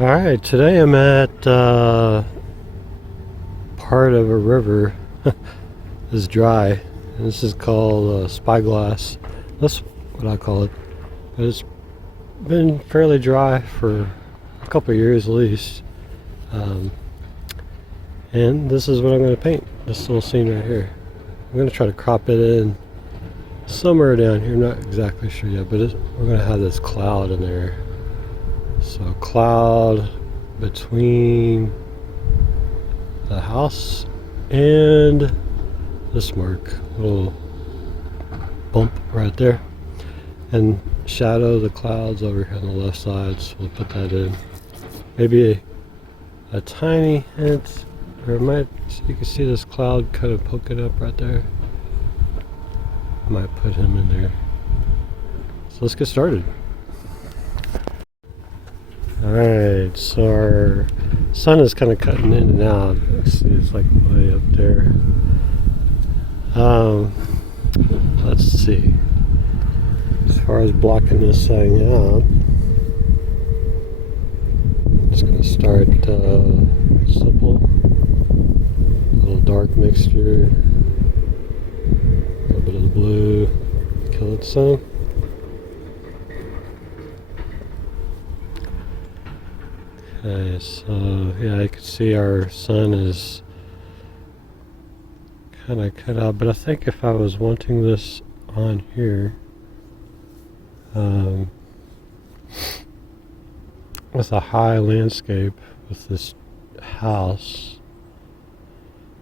Alright, today I'm at part of a river is dry. And this is called Spyglass. That's what I call it. But it's been fairly dry for a couple of years at least. And this is what I'm going to paint. This little scene right here. I'm going to try to crop it in somewhere down here. I'm not exactly sure yet, but we're going to have this cloud in there. So cloud between the house and this mark, little bump right there, and shadow the clouds over here on the left side. So we'll put that in. Maybe a tiny hint, or it might, you can see this cloud kind of poking up right there. Might put him in there. So let's get started. Alright, so our sun is kind of cutting in and out. See, it's like way up there. Let's see. As far as blocking this thing out, I'm just going to start simple. A little dark mixture. A little bit of the blue. Kill it some. Okay, so yeah, you can see our sun is kind of cut out, but I think if I was wanting this on here, with a high landscape with this house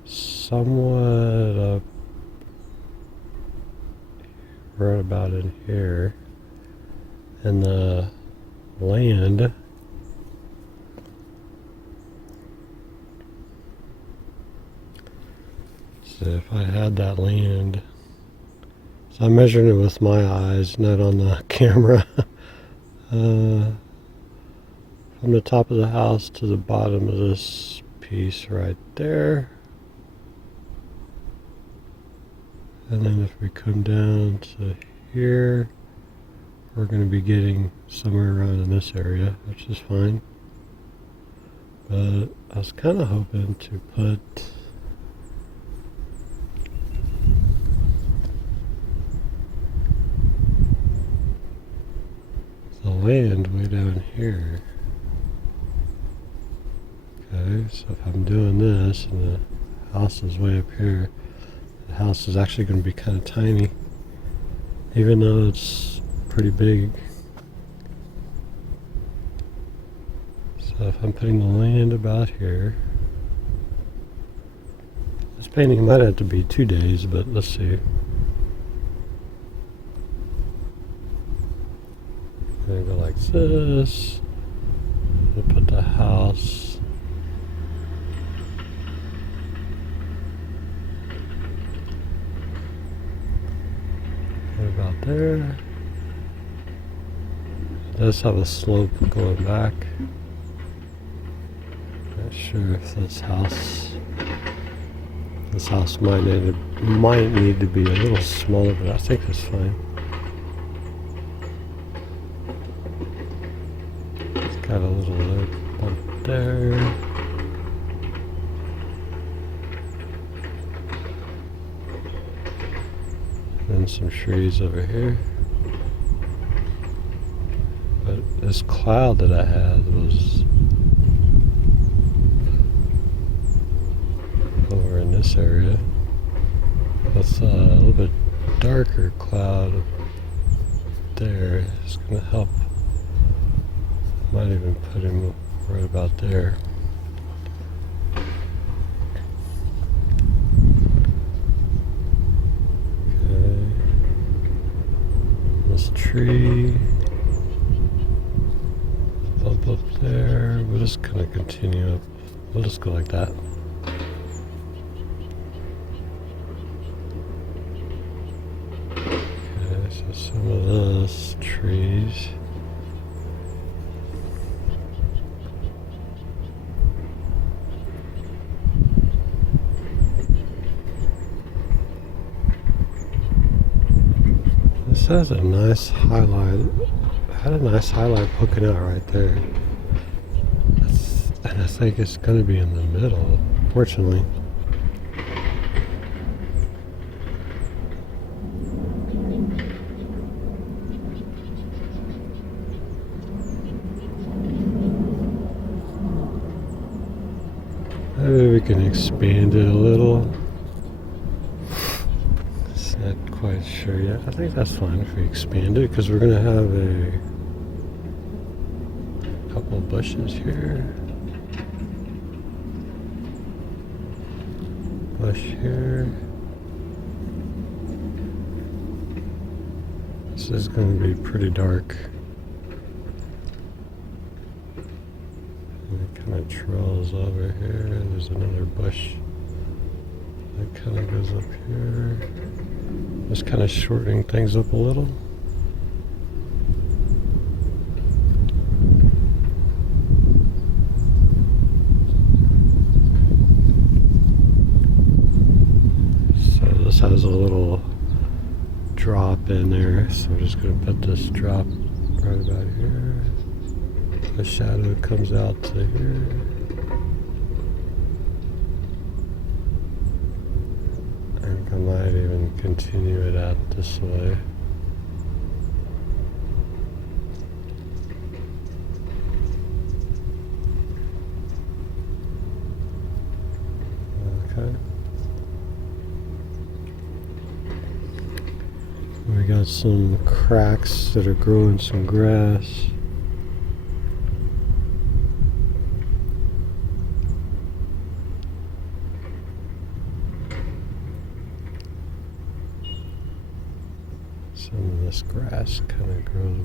somewhat up right about in here, and the land if I had that land, so I'm measuring it with my eyes, not on the camera, from the top of the house to the bottom of this piece right there, and then if we come down to here, we're going to be getting somewhere around in this area, which is fine, but I was kind of hoping to put the land way down here. Okay, so if I'm doing this and the house is way up here, the house is actually going to be kind of tiny, even though it's pretty big. So if I'm putting the land about here, this painting might have to be 2 days, but let's see. I'm gonna go like this. I'm gonna put the house right about there. It does have a slope going back. Not sure if this house might need to be a little smaller, but I think it's fine. Got a little lip up there. And some trees over here. But this cloud that I had was over in this area. With a little bit darker cloud there. It's going to help. Might even put him right about there. Okay. This tree. Bump up there. We'll just kind of continue up. We'll just go like that. Okay, so some of those trees. This has a nice highlight. Had a nice highlight poking out right there. Looks like it's going to be in the middle, fortunately. Maybe we can expand it a little. It's not quite sure yet. I think that's fine if we expand it because we're going to have a couple of bushes here. Bush here. This is going to be pretty dark. And it kind of trails over here. There's another bush that kind of goes up here. Just kind of shortening things up a little. This has a little drop in there, so I'm just going to put this drop right about here. The shadow comes out to here. I think I might even continue it out this way. Okay. We got some cracks that are growing some grass. Some of this grass kind of grows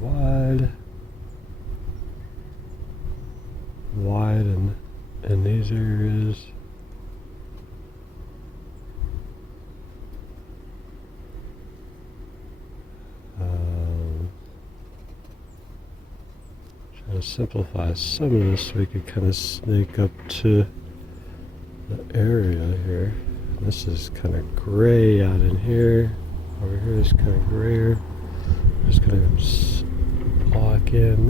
wide in these areas. Trying to simplify some of this so we could kind of sneak up to the area here. This is kind of gray out in here. Over here is kind of grayer. I'm just going to block in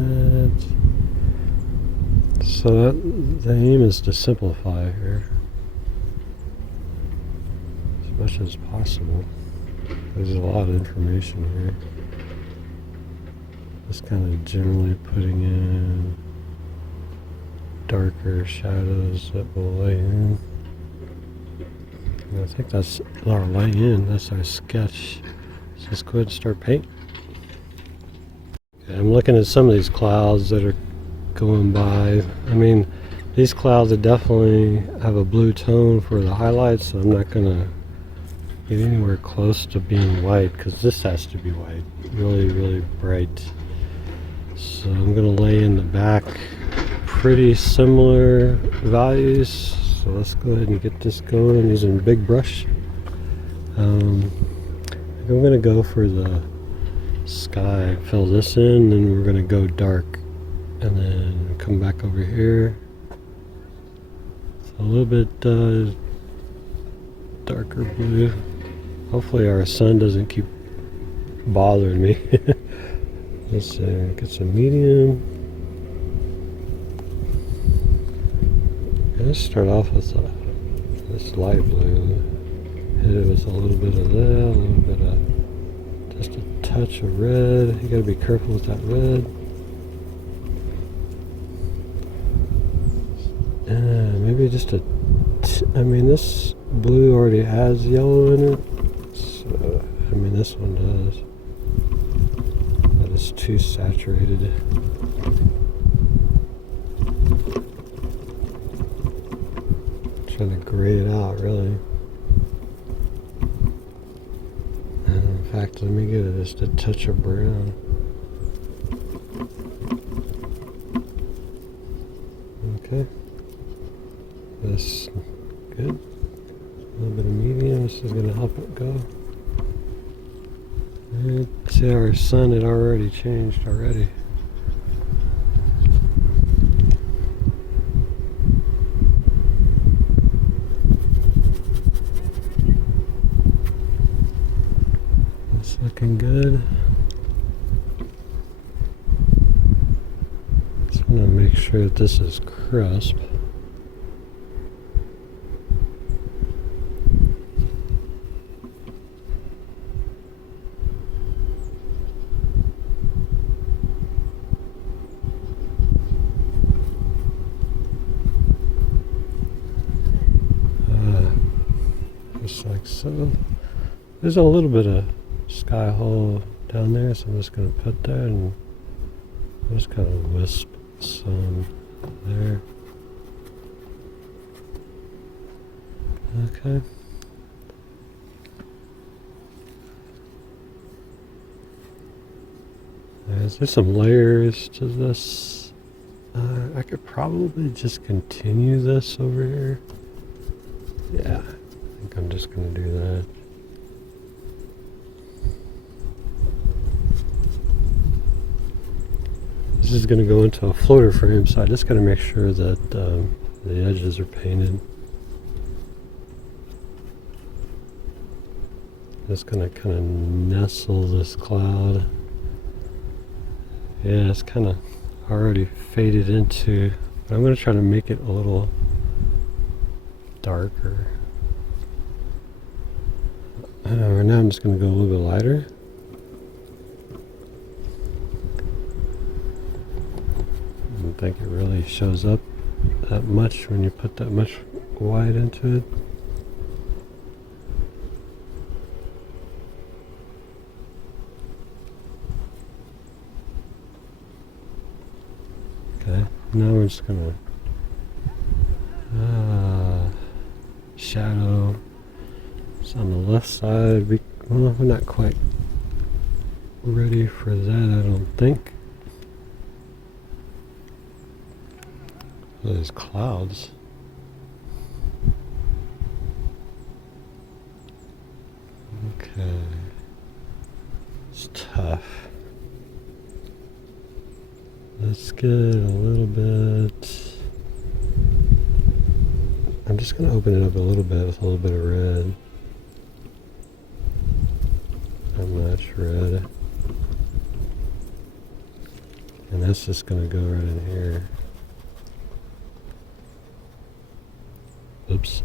that. So the aim is to simplify here as much as possible. There's a lot of information here. Just kind of generally putting in darker shadows that will lay in. And I think that's our lay in, that's our sketch. Let's just go ahead and start painting. Okay, I'm looking at some of these clouds that are going by. I mean, these clouds definitely have a blue tone for the highlights, so I'm not going to get anywhere close to being white because this has to be white. Really, really bright. So I'm going to lay in the back pretty similar values. So let's go ahead and get this going. I'm using a big brush. I'm going to go for the sky, fill this in, then we're going to go dark. And then come back over here. So a little bit darker blue. Hopefully our sun doesn't keep bothering me. Let's get some medium. Let's start off with this light blue. Hit it with a little bit of that, a little bit of just a touch of red. You gotta be careful with that red. Maybe just I mean, this blue already has yellow in it. So, I mean, this one does. But it's too saturated. Trying to gray it out, really. And in fact, let me get it just a touch of brown. Okay. That's good. A little bit of medium. This is going to help it go. And see, our sun had already changed already. That's looking good. Just want to make sure that this is crisp. just like so. There's a little bit of sky hole down there, so I'm just going to put that and just kind of wisp some there. Okay. There's some layers to this. I could probably just continue this over here. Yeah, I think I'm just going to do that. This is going to go into a floater frame, so I just got to make sure that the edges are painted. Just going to kind of nestle this cloud. Yeah, it's kind of already faded into, but I'm going to try to make it a little darker. Right now I'm just going to go a little bit lighter. I don't think it really shows up that much when you put that much white into it. Okay, now we're just gonna shadow. It's on the left side. Well, we're not quite ready for that, I don't think. Those clouds. Okay. It's tough. Let's get a little bit. I'm just going to open it up a little bit with a little bit of red. Not much red. And that's just going to go right in here. Oops.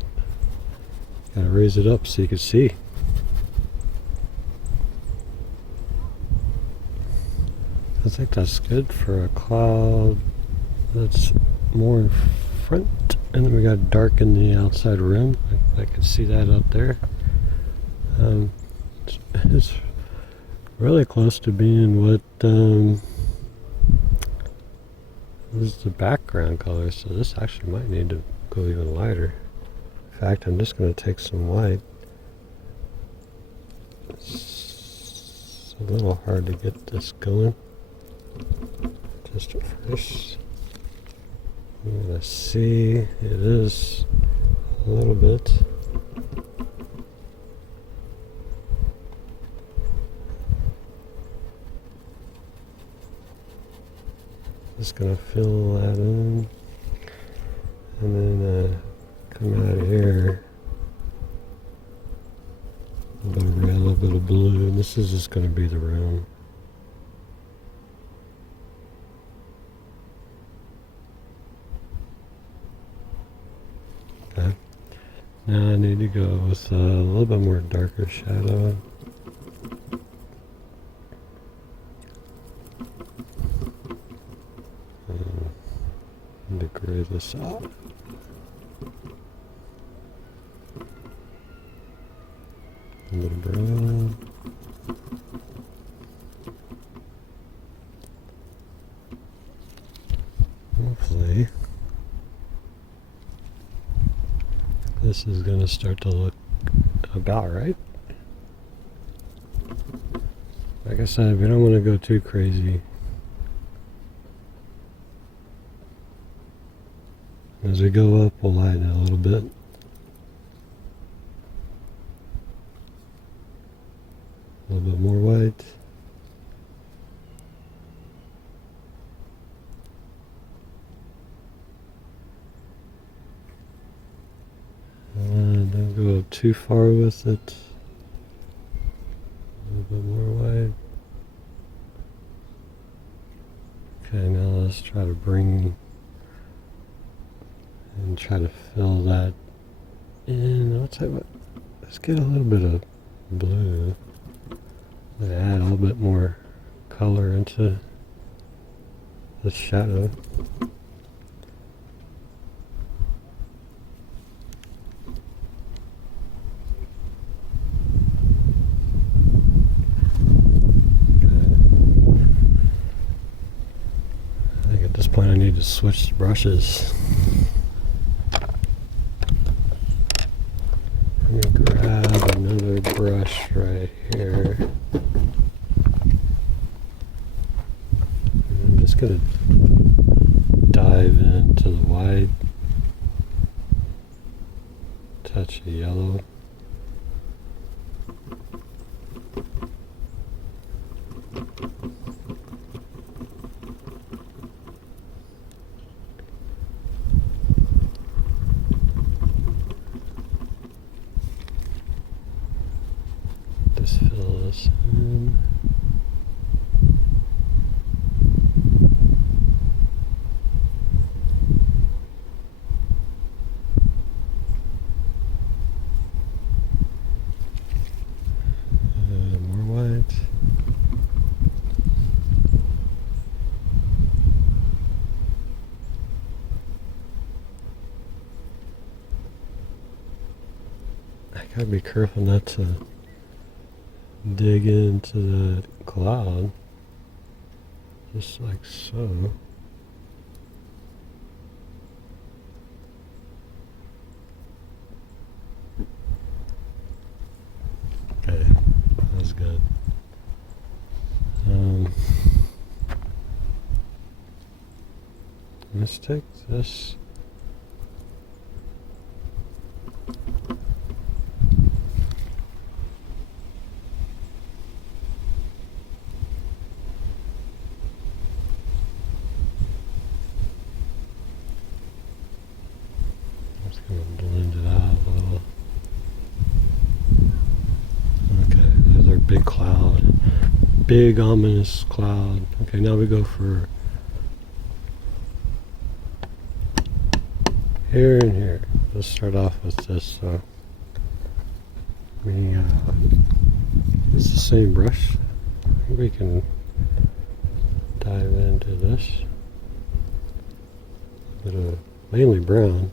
Gotta raise it up so you can see. I think that's good for a cloud that's more in front. And then we got to darken the outside rim. I can see that up there. It's really close to being what is the background color. So this actually might need to go even lighter. In fact, I'm just going to take some white. It's a little hard to get this going. Just at first. I'm going to see, it is a little bit. Just going to fill that in. And then come out of here. A little bit of red, a little bit of blue. And this is just going to be the room. Okay. Now I need to go with a little bit more darker shadow. Need to gray this out. A little brown. Hopefully this is going to start to look about right. Like I said, we don't want to go too crazy. As we go up, we'll lighten it a little bit. A little bit more white. And don't go up too far with it. A little bit more white. Okay, now let's try to bring and try to fill that in. I'll tell you what, let's get a little bit of blue. Add a little bit more color into the shadow. switch brushes. I'm gonna grab another brush right here. I'm just gonna dive into the white, touch the yellow. Just fill this in. More white. I gotta be careful not to dig into the cloud, just like so. Okay, that was good. Let's take this. I'm just going to blend it out a little. Okay, there's our big cloud. Big ominous cloud. Okay, now we go for here and here. Let's start off with this. It's the same brush. We can dive into this. A bit of mainly brown.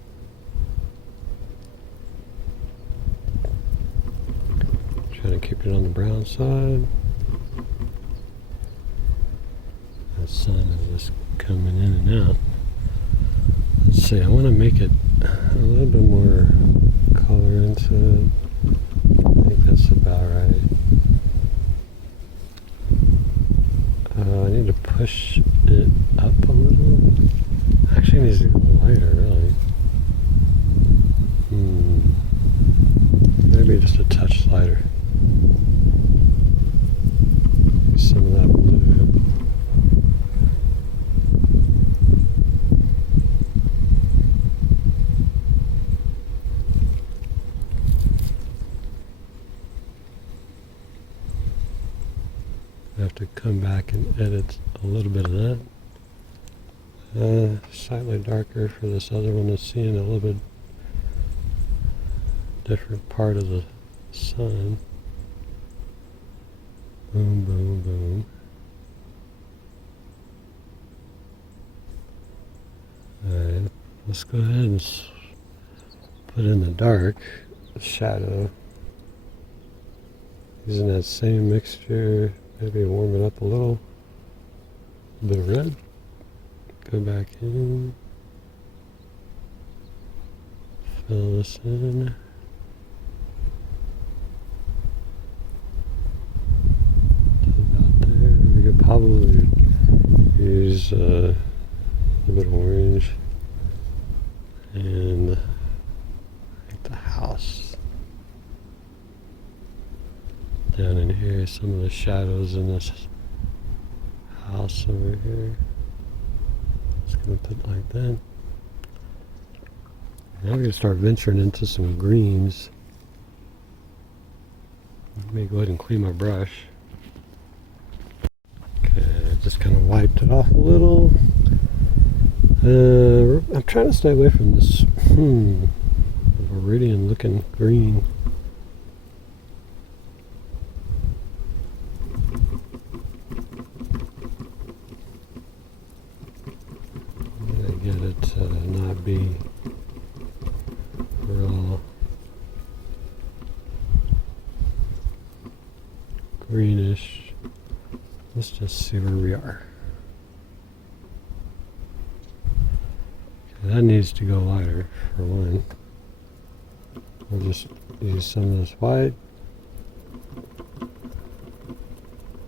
Try to keep it on the brown side. The sun is just coming in and out. Let's see, I want to make it a little bit more color into it. I think that's about right. I need to push it up a little. Actually, it needs to go lighter, really. Maybe just a touch lighter. Some of that blue. I have to come back and edit a little bit of that. Slightly darker for this other one that's seeing a little bit different part of the sun. Boom, boom, boom. Alright, let's go ahead and put in the dark, the shadow. Using that same mixture, maybe warm it up a little. A bit of red. Go back in. Fill this in. About there. We could probably use a bit of orange and like the house down in here. Some of the shadows in this house over here. Just gonna put like that. Now we're gonna start venturing into some greens. Let me go ahead and clean my brush. Okay, just kind of wiped it off a little. I'm trying to stay away from this Viridian looking green. Get it to not be real greenish. Let's just see where we are. That needs to go lighter for one. We'll just use some of this white,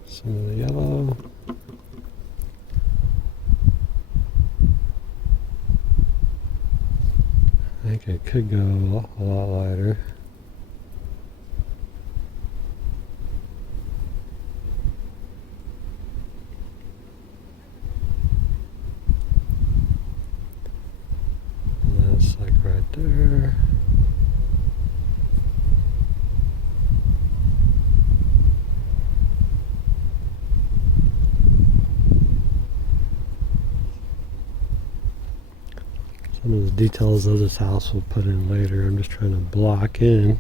some of the yellow. I think it could go a lot lighter. And that's like right there. Some of the details of this house we'll put in later. I'm just trying to block in.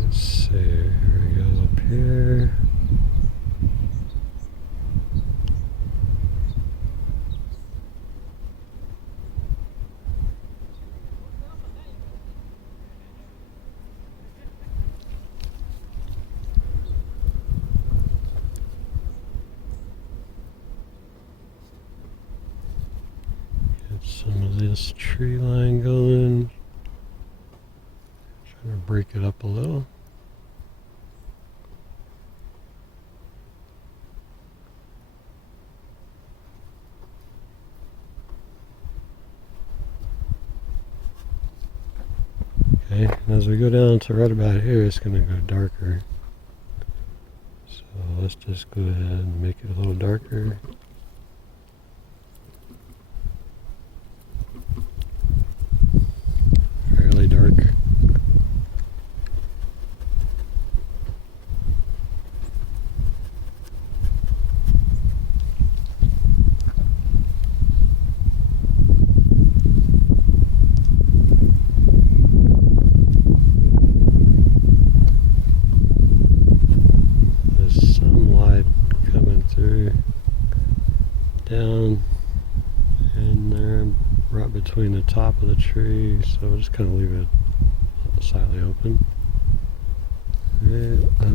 Let's see, here we go up here. Some of this tree line going. Trying to break it up a little. Okay, and as we go down to right about here, it's going to go darker. So let's just go ahead and make it a little darker. Fairly dark. There's some light coming through down in there right between the top of the tree, so we'll just kind of leave it slightly open. Right, a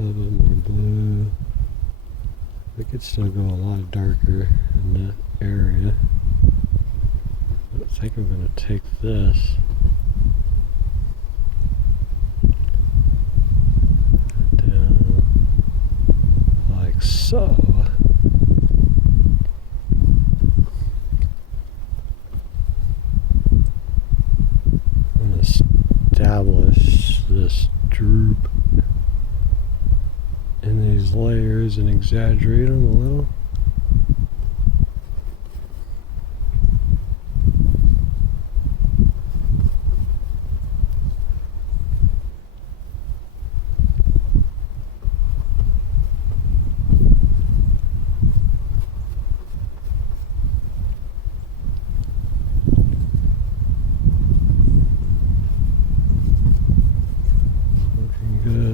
little bit more blue. We could still go a lot darker in that area. But I think I'm going to take this down like so. Establish this droop in these layers and exaggerate them a little.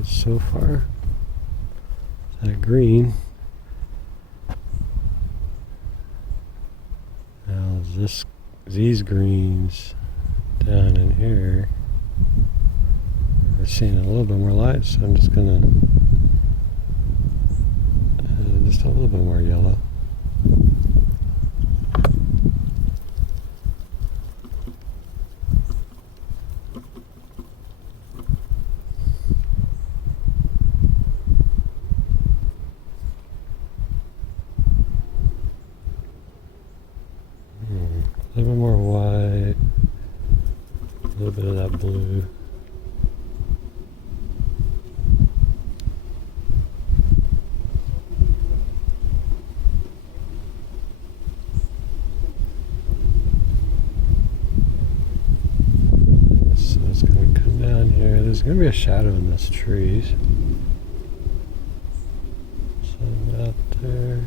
So far, that green. Now these greens down in here are seeing a little bit more light, so I'm just gonna just a little bit more yellow. A little bit more white, a little bit of that blue. So it's going to come down here. There's going to be a shadow in those trees. Some out there.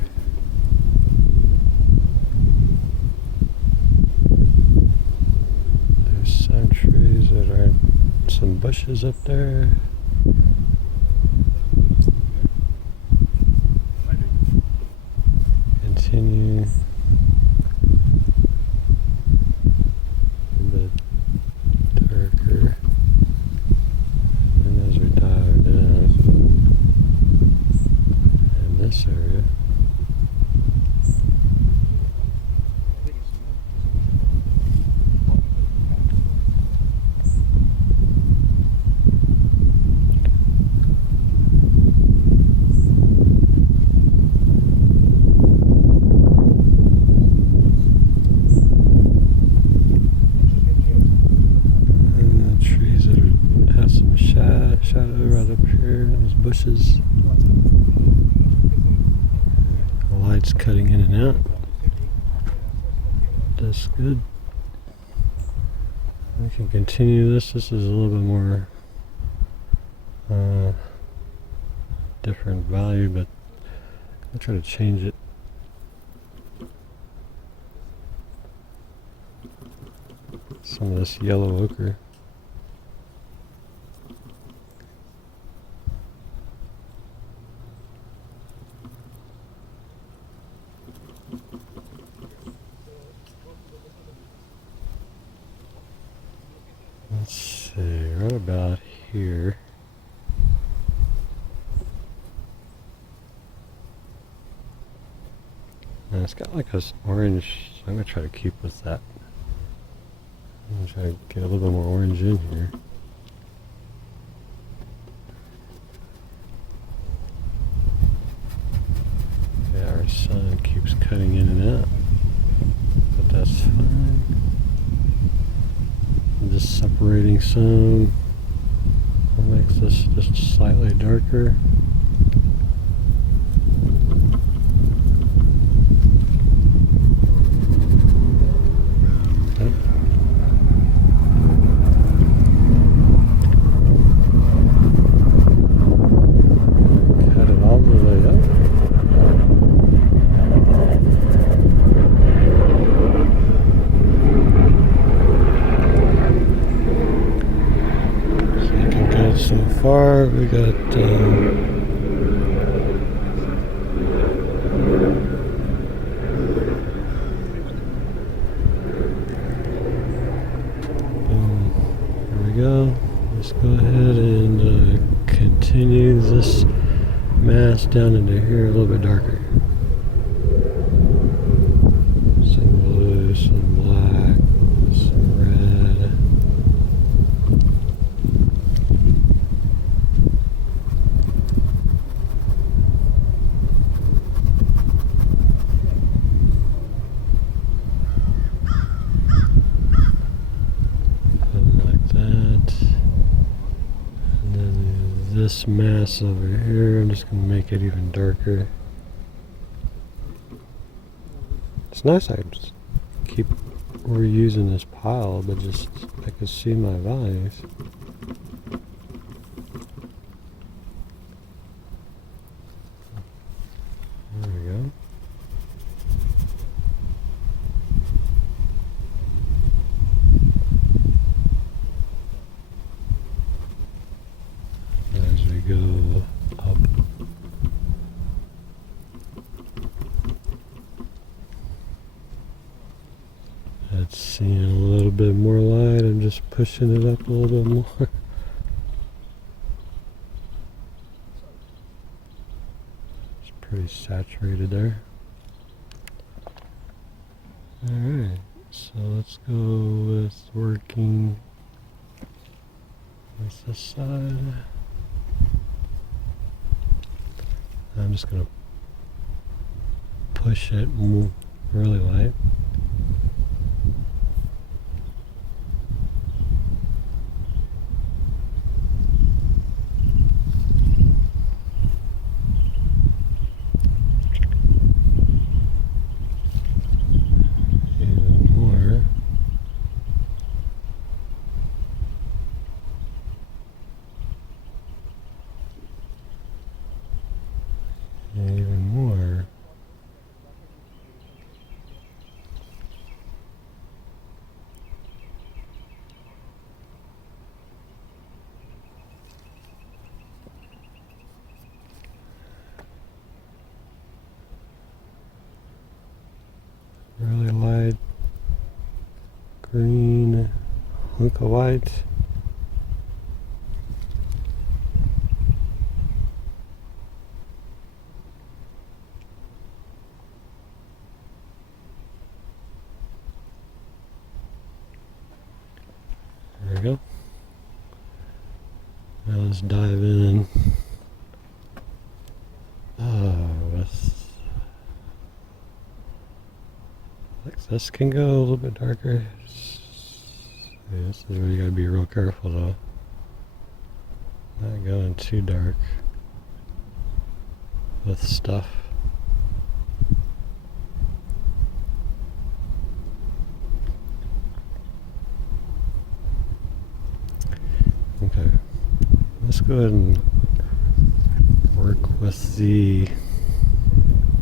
Some trees that are some bushes up there. Continue bushes. The light's cutting in and out. That's good. We can continue this. This is a little bit more different value, but I'll try to change it. Some of this yellow ochre. Let's see, right about here. And it's got like this orange. I'm gonna try to keep with that. I'm gonna try to get a little bit more orange in here. Yeah, our sun keeps cutting in and out, but that's fine. Just separating some makes this just slightly darker. So far we got boom, there we go. Let's go ahead and continue this mass down into here a little bit darker. Some blue, some black, some red. This mass over here, I'm just going to make it even darker. It's nice I just keep reusing this pile, but just I can see my values. There we go. Go up. That's seeing a little bit more light. I'm just pushing it up a little bit more. It's pretty saturated there. Alright, so let's go with working with this side. I'm just going to push it really light. Even more. Even more. Really light green, hunk of white. There we go. Now let's dive in. This can go a little bit darker. Yeah, this is where you gotta be real careful though. Not going too dark. with stuff. Okay, let's go ahead and work with the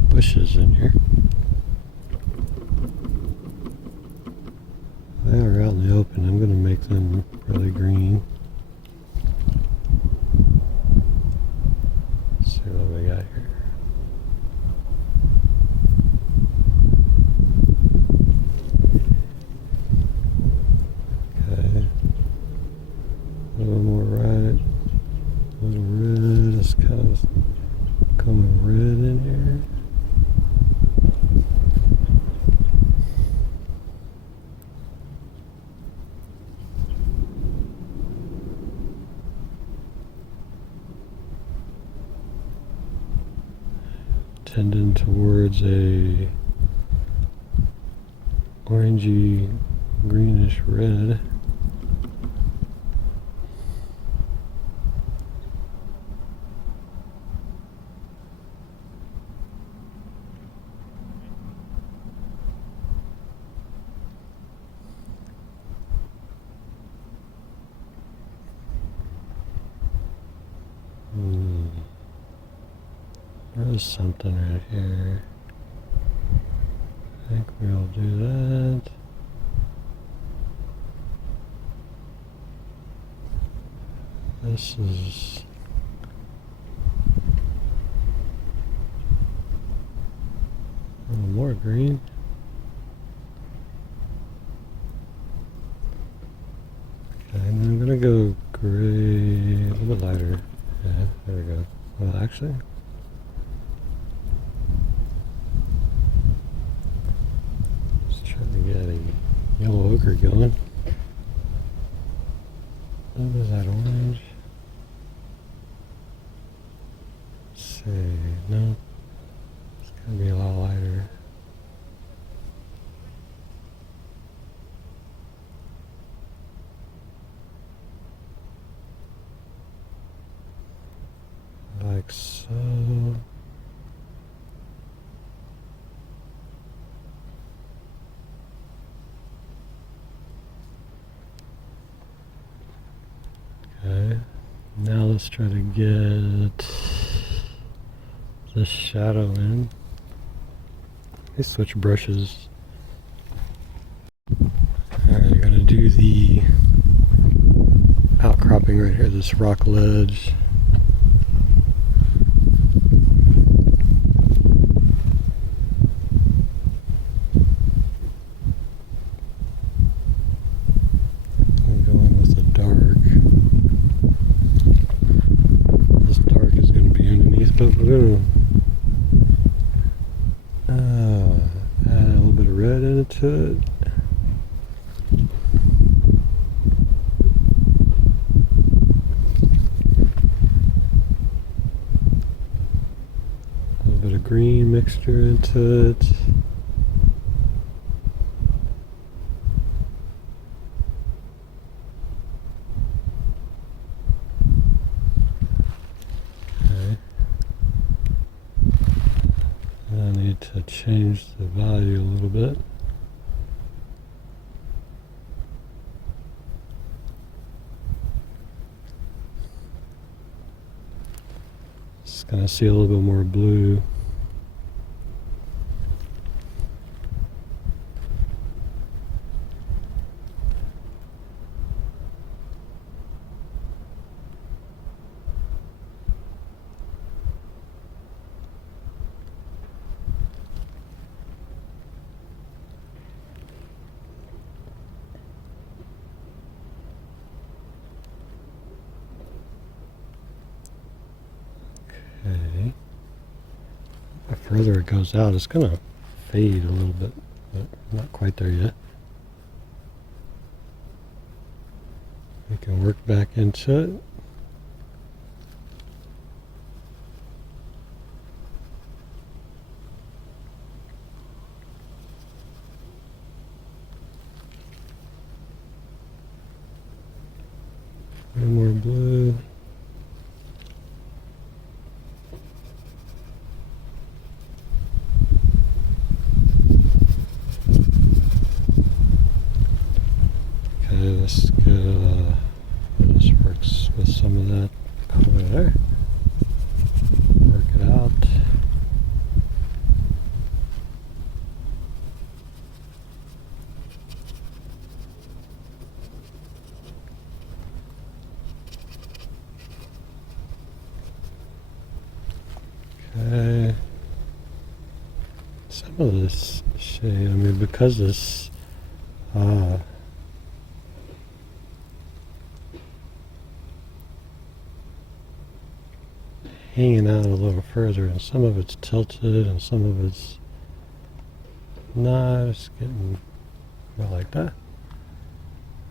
bushes in here. They are out in the open. I'm going to make them really green. Let's see what we got here. Okay. A little more right. A little red. Let's kind of go with red in here. Tending towards a orangey greenish red. There's something right here. I think we'll do that. This is a little more green. Okay, and I'm gonna go gray, a little bit lighter. Yeah, there we go. Well, actually, let's try to get a yellow ochre going. What is that, orange? Let's see, no, it's gotta be a lot lighter. Like so. Okay, now let's try to get the shadow in. Let's switch brushes. Alright, you're gonna do the outcropping right here, this rock ledge. But we're going to add a little bit of red into it. A little bit of green mixture into it. To change the value a little bit. Just gonna see a little bit more blue. Okay. The further it goes out, it's going to fade a little bit, but not quite there yet. We can work back into it. One more blue. there. Work it out. Okay. Some of this shade, I mean, because this hanging out a little further, and some of it's tilted and some of it's not. It's getting about like that.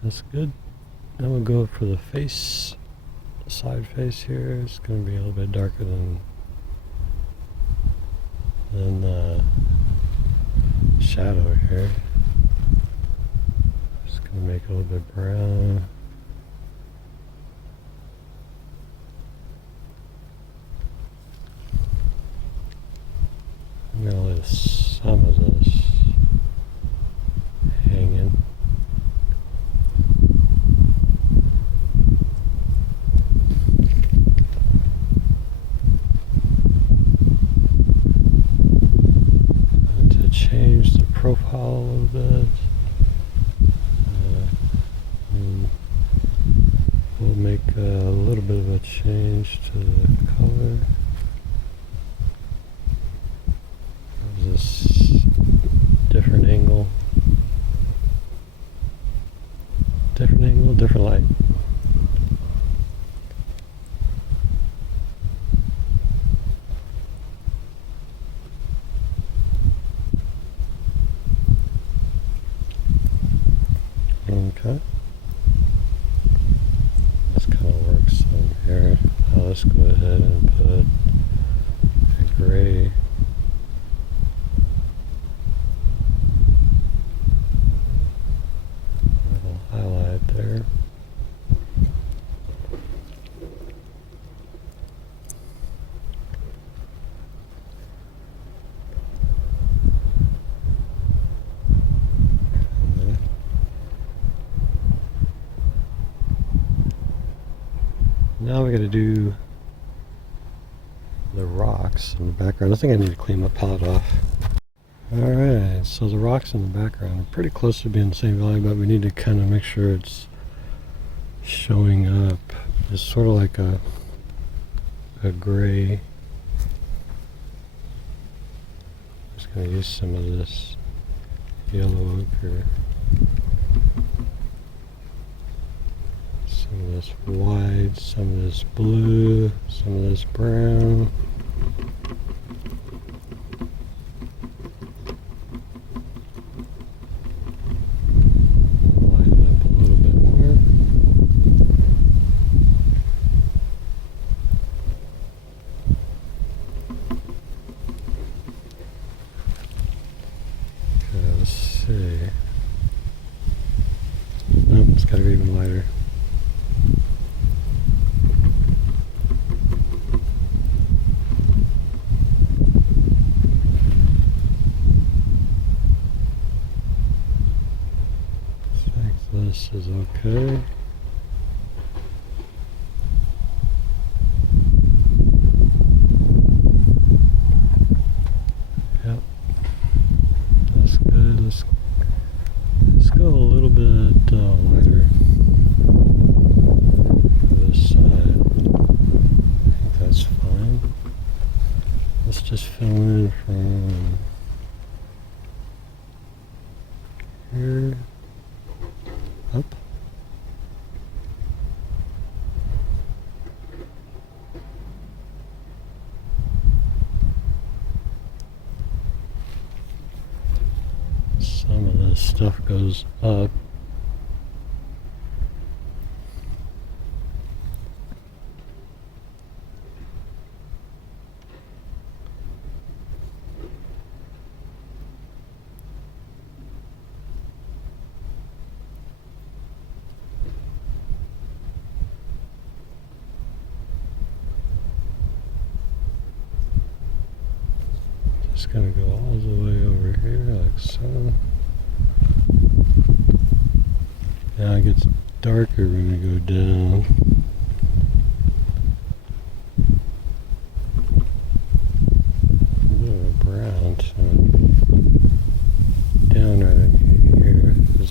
That's good. Then we'll go for the face, side face here. It's going to be a little bit darker than shadow here. Just going to make it a little bit brown. I'm going to let some of this hanging. And to change the profile a little bit, we'll make a little bit of a change to the color. This different angle, different light. Okay, this kind of works on here. Now let's go ahead and put a gray. Highlight there. Okay. Now we got to do the rocks in the background. I think I need to clean my palette off. Alright, so the rocks in the background are pretty close to being the same value, but we need to kind of make sure it's showing up. It's sort of like a gray. Just going to use some of this yellow ochre, some of this white, some of this blue, some of this brown. Nope, it's got to be even lighter. I think this is okay. Yep, that's good. Let's go a little bit lighter for this side. I think that's fine. Let's just fill in from here up. Some of this stuff goes up. Just gonna go all the way over here like so. Now it gets darker when we go down.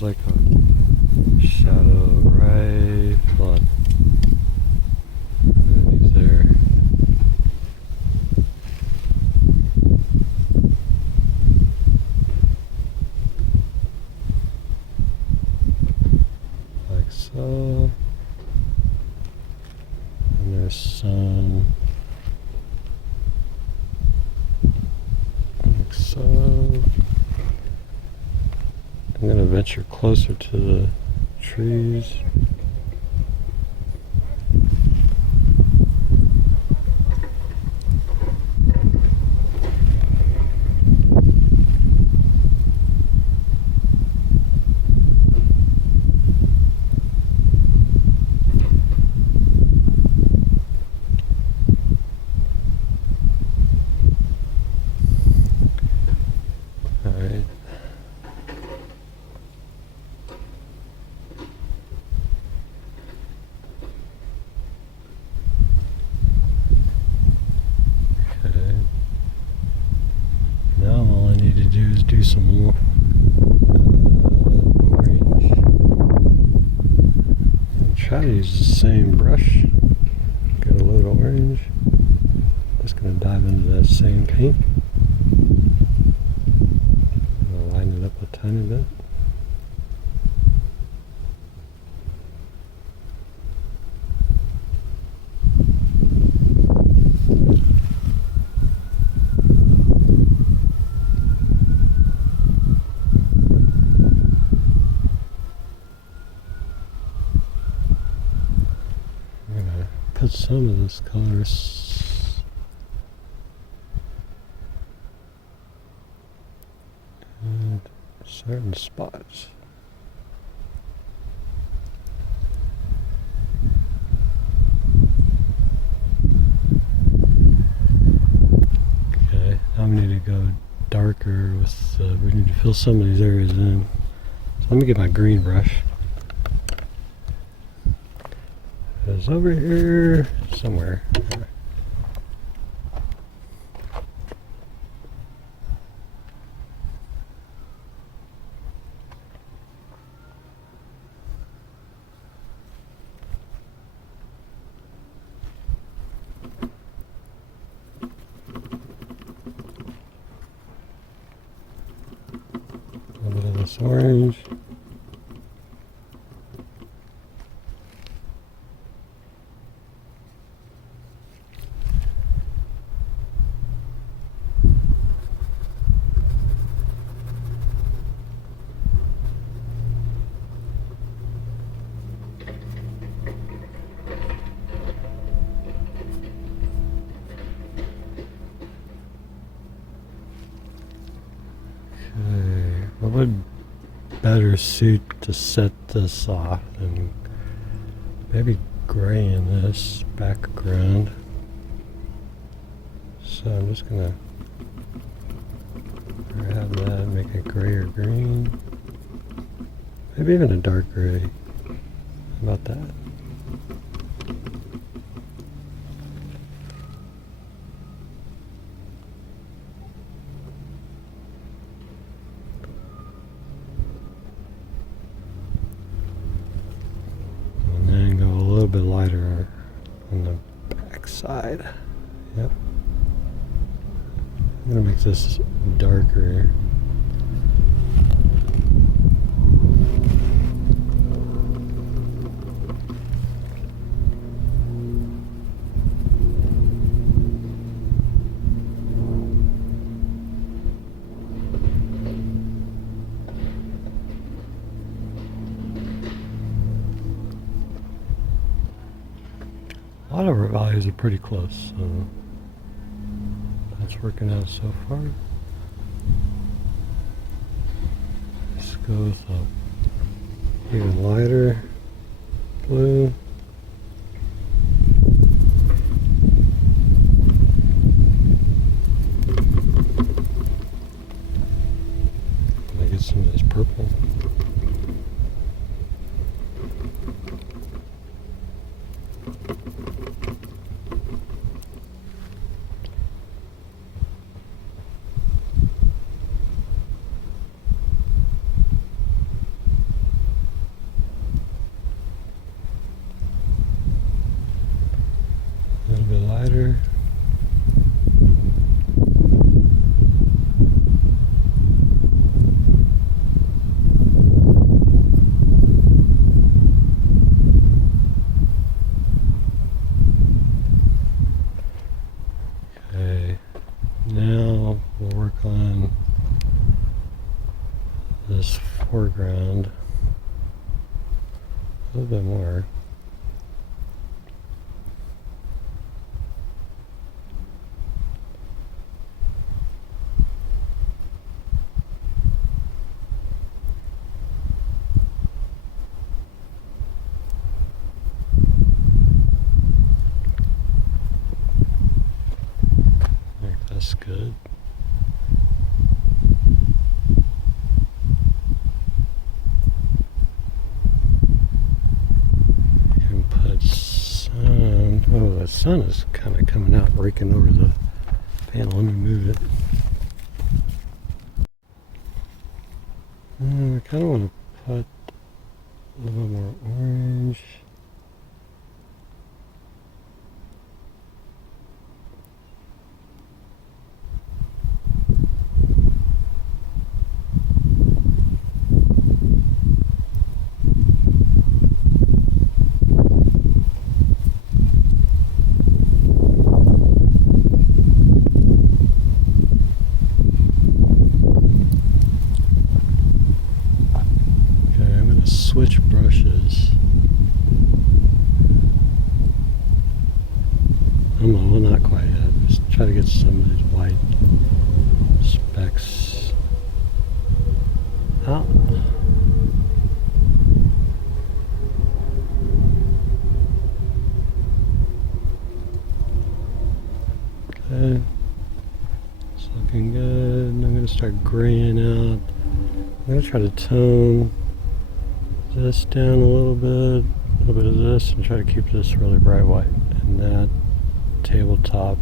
like a shadow right on. And he's there. Like so. And there's sun. Like so. I'm going to venture closer to the trees. All right. Now all I need to do is do some more orange. I'll try to use the same brush. Get a little orange. Just going to dive into that same paint. I'll line it up a tiny bit. Put some of this color in certain spots. Okay, now we need to go darker with, we need to fill some of these areas in. So let me get my green brush. It's over here somewhere. A little bit of this orange. What would better suit to set this off than maybe gray in this background? So I'm just gonna grab that and make it gray or green. Maybe even a dark gray. How about that? A little bit lighter on the back side. Yep. I'm gonna make this darker. A lot of our values are pretty close, so that's working out so far. Let's go with a even lighter blue. And I get some of this purple. A little bit more. I think that's good. Oh, the sun is kind of coming out, raking over the panel. Let me move it. I kind of want to put a little bit more orange. Switch brushes. Well, not quite yet. Just try to get some of these white specks out. Okay. It's looking good. I'm going to start graying out. I'm going to try to tone this down a little bit of this, and try to keep this really bright white. And that tabletop,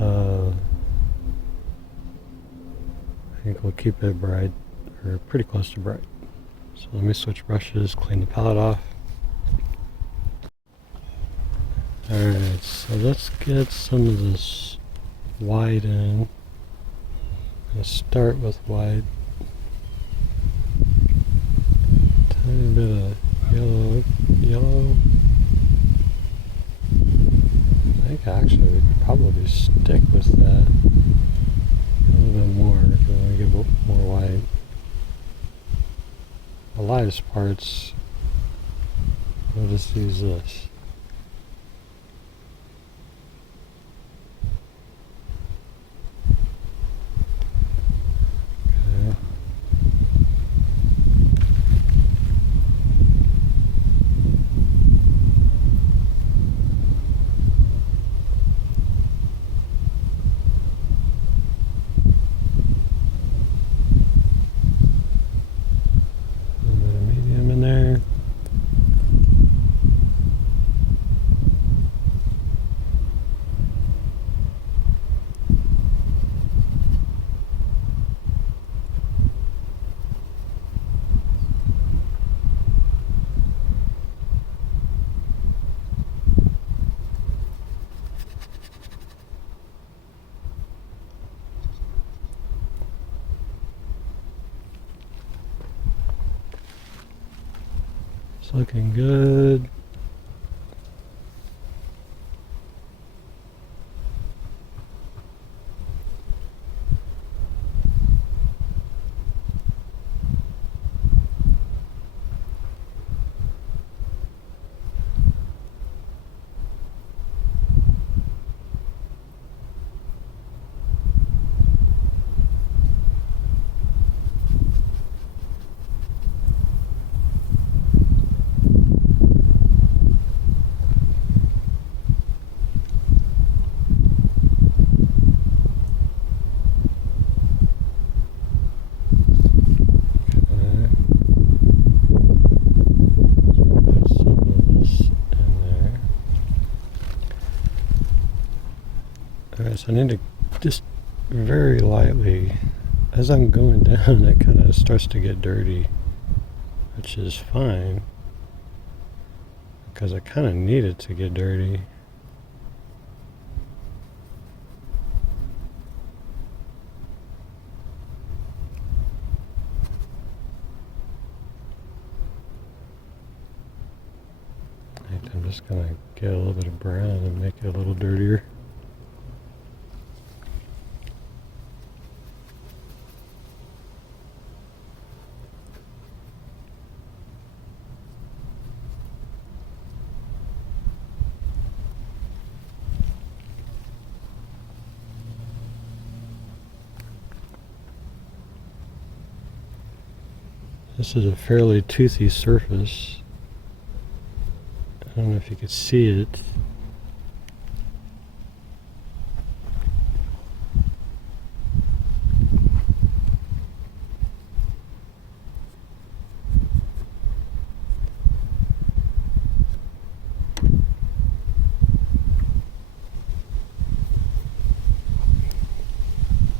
I think we'll keep it bright, or pretty close to bright. So let me switch brushes, clean the palette off. Alright, so let's get some of this white in. I'm going to start with white. Tiny bit of yellow. I think actually we could probably stick with that a little bit more if we want to give it more white. The lightest parts, we'll just use this. It's looking good. Alright, so I need to just very lightly, as I'm going down, it kind of starts to get dirty, which is fine, because I kind of need it to get dirty. I'm just going to get a little bit of brown and make it a little dirtier. This is a fairly toothy surface. I don't know if you could see it.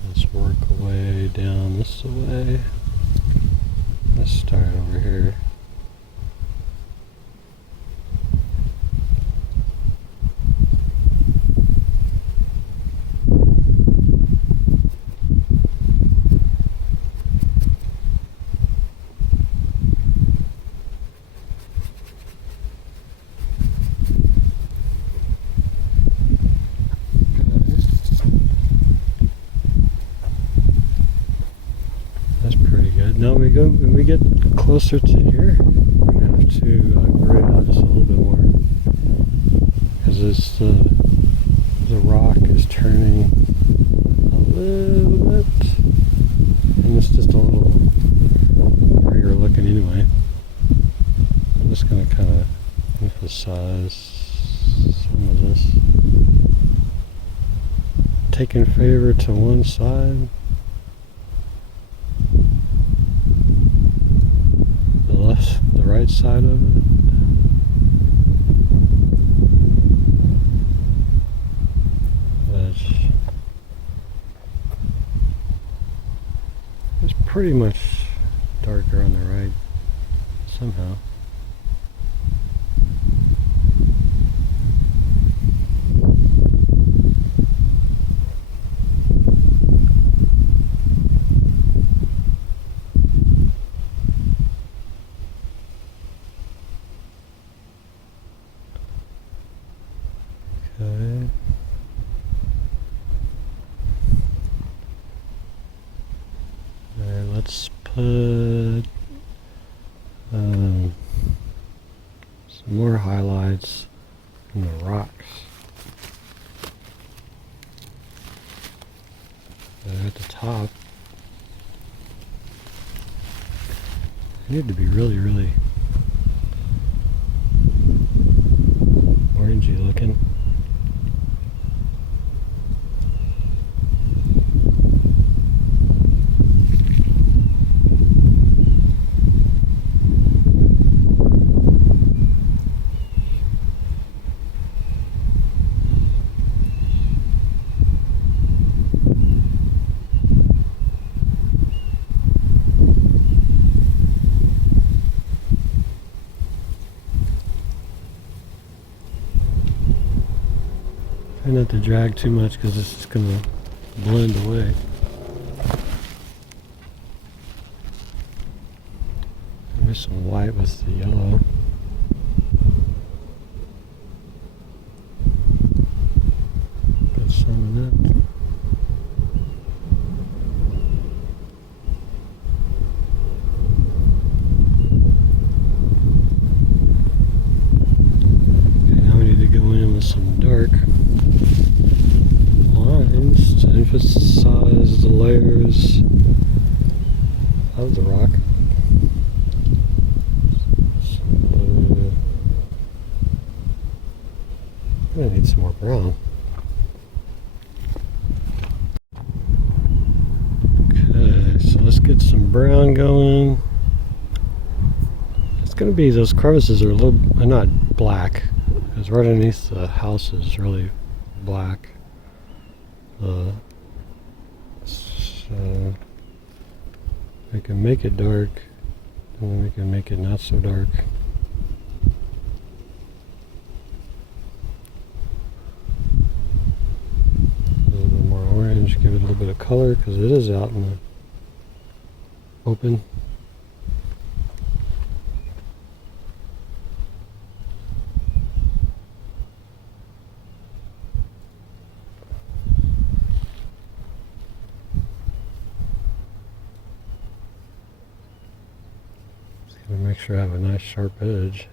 Let's work away down this way. Let's start over here. Now when we get closer to here, we're gonna have to grade out just a little bit more, because the rock is turning a little bit, and it's just a little bigger looking anyway. I'm just gonna kind of emphasize some of this, taking favor to one side. The right side of it. It's pretty much darker on the right somehow. Okay. Alright, let's put some more highlights in the rocks. At the top, I need to be really, really orangey looking. Try not to drag too much because this is going to blend away. There's some white with the yellow. Put some in that. Okay, now we need to go in with some dark lines to emphasize the layers of the rock. So, I'm gonna need some more brown. Okay, so let's get some brown going. It's gonna be, those crevices are are not black, because right underneath the house is really black. So we can make it dark, and then we can make it not so dark. A little bit more orange, give it a little bit of color, because it is out in the open. Make sure I have a nice sharp edge.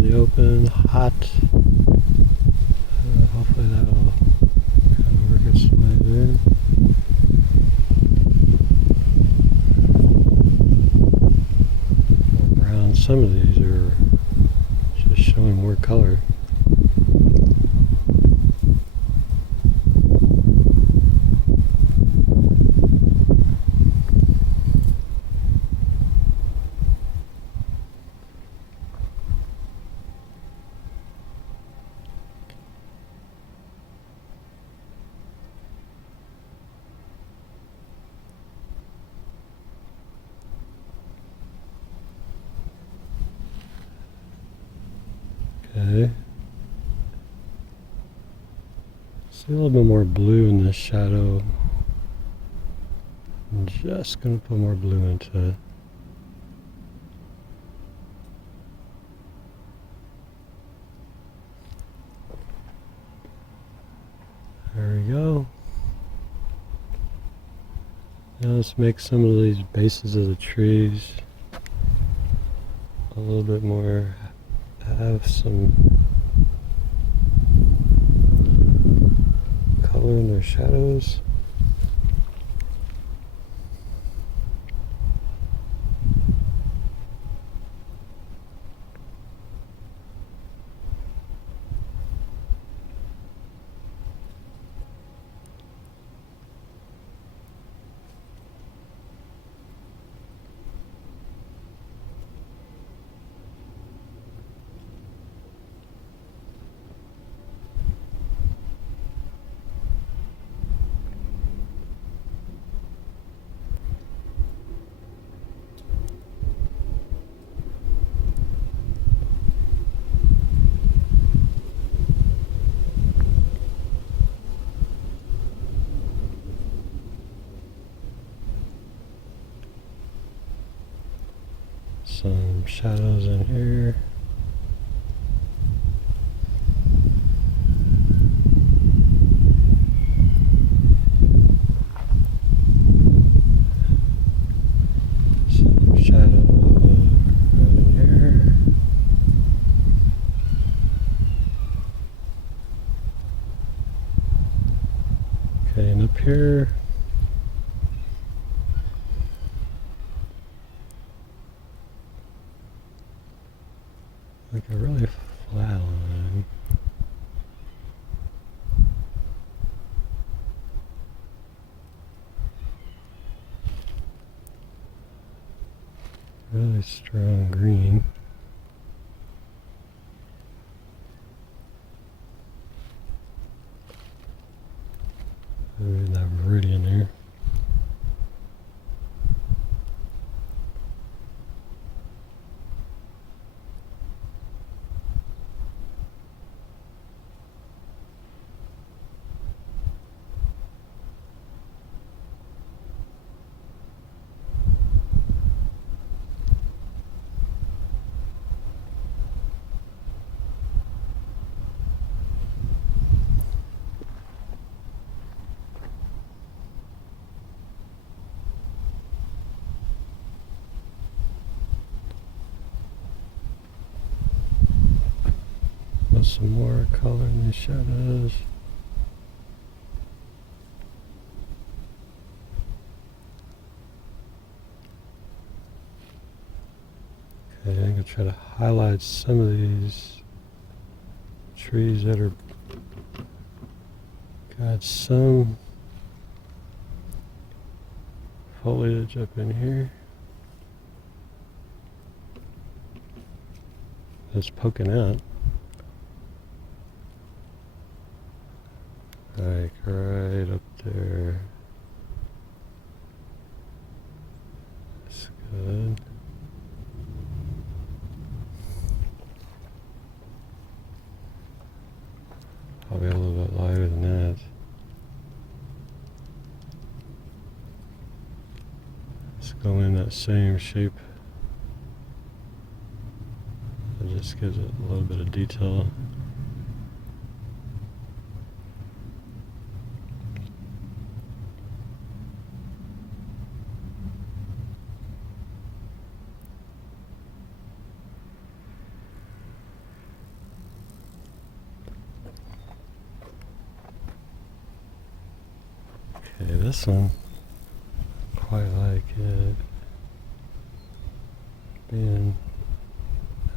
in the open, hot. Hopefully that'll kind of work its way there. More brown. Some of these are just showing more color. Okay. See a little bit more blue in this shadow. I'm just going to put more blue into it. There we go. Now let's make some of these bases of the trees a little bit more, have some color in their shadows. Some shadows in here. Some shadow right in here. Okay, and up here. Like a really flat line. Really strong green. Maybe that meridian there. Some more color in these shadows. Okay, I'm going to try to highlight some of these trees that are got some foliage up in here that's poking out. Like right up there. That's good. Probably a little bit lighter than that. Let's go in that same shape. It just gives it a little bit of detail. this one, quite like it being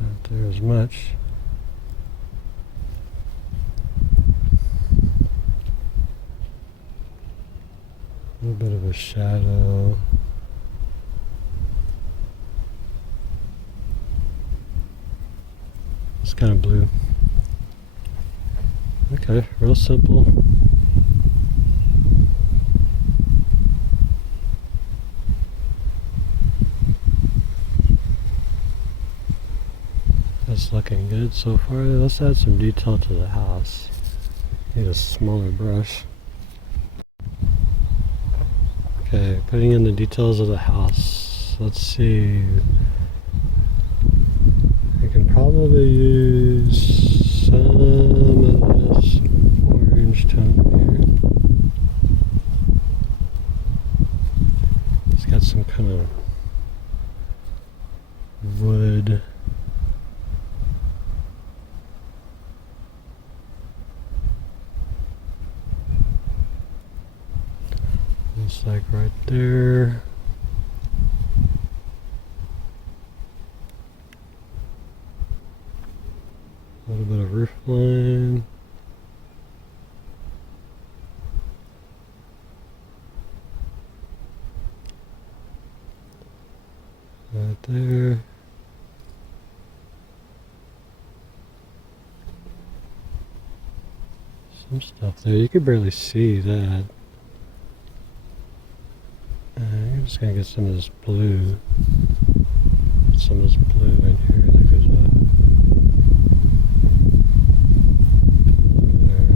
out there as much. A little bit of a shadow. It's kind of blue. Okay, real simple. That's looking good so far. Let's add some detail to the house. Need a smaller brush. Okay, putting in the details of the house. Let's see. I can probably use some of this orange tone here. It's got some kind of wood. It's like right there. A little bit of roof line. Right there. Some stuff there. You could barely see that. I'm just gonna get some of this blue. Some of this blue in here, like there's a pillar there.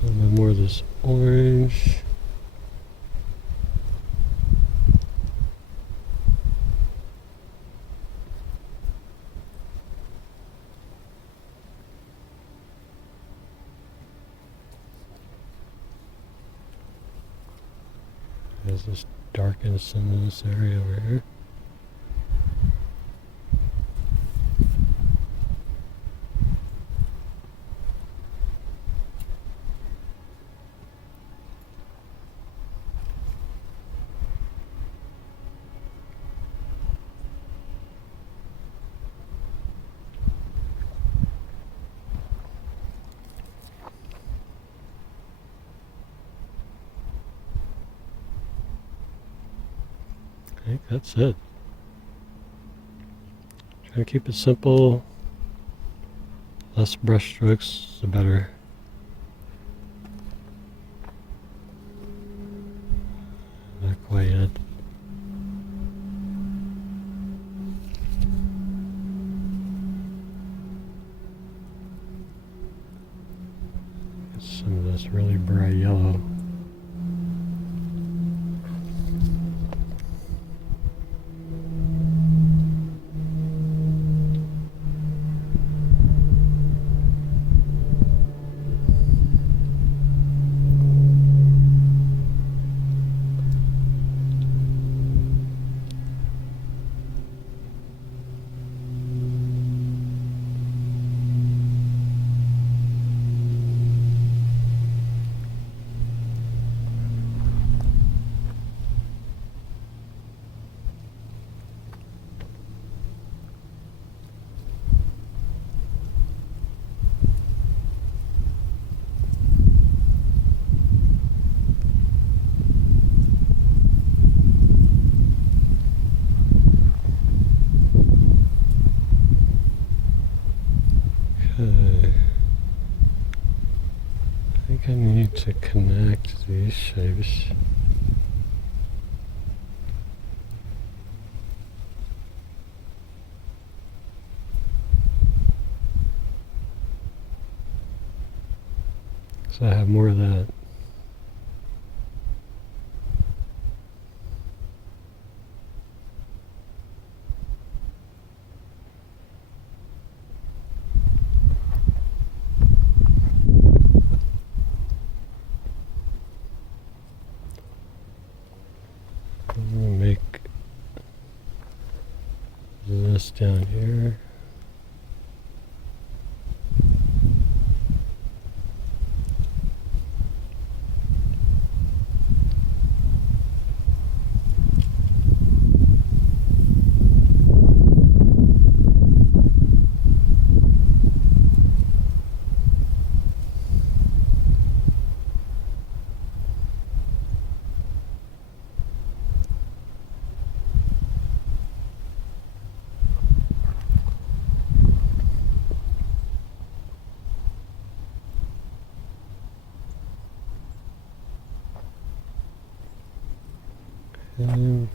A little bit more of this orange. There's this darkness in this area over here. I think that's it. Trying to keep it simple. Less brush strokes, the better. Not quite yet. Get some of this really bright yellow. Okay. I think I need to connect these shapes. So I have more of that. I'm gonna make down here. And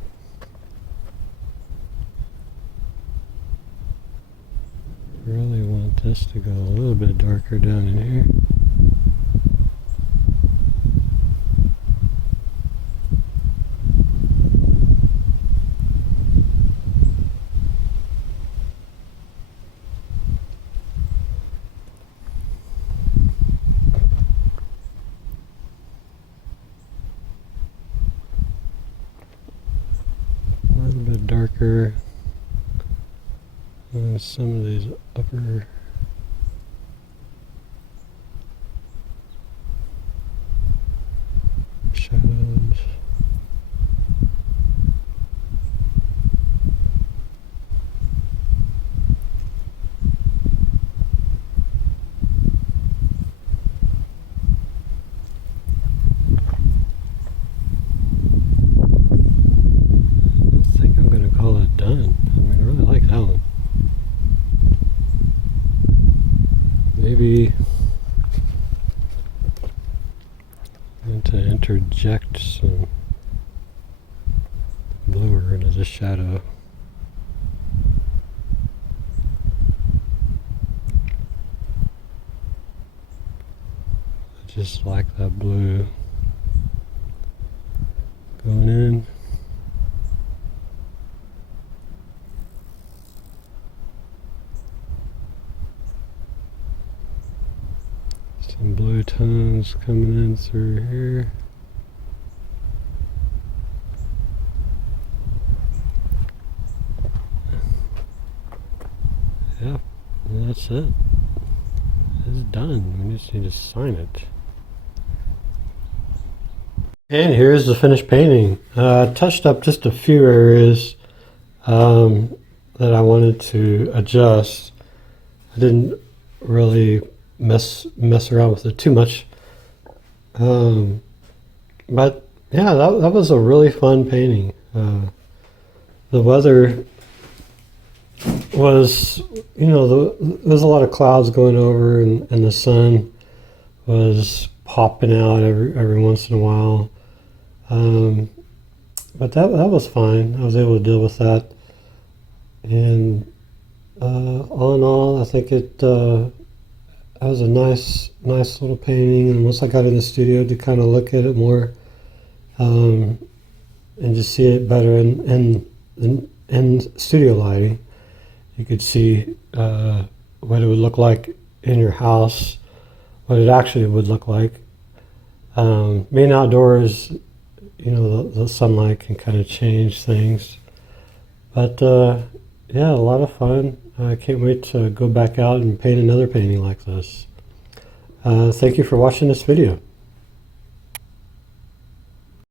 really want this to go a little bit darker down in here. A little bit darker on some of these upper shadows. I think I'm going to call it done. I mean, I really like that one. Maybe and to interject some bluer into the shadow. I just like that blue going in. Some blue tones coming in through here. Yep, and that's it. It's done. We just need to sign it. And here's the finished painting. Touched up just a few areas that I wanted to adjust. I didn't really mess around with it too much, but yeah, that was a really fun painting. The weather was, there was a lot of clouds going over, and the sun was popping out every once in a while, but that was fine. I was able to deal with that, and all in all, I think it was a nice little painting. And once I got in the studio to kind of look at it more, and just see it better in studio lighting, you could see what it would look like in your house, what it actually would look like. Being outdoors, the sunlight can kind of change things. But yeah, a lot of fun. I can't wait to go back out and paint another painting like this. Thank you for watching this video.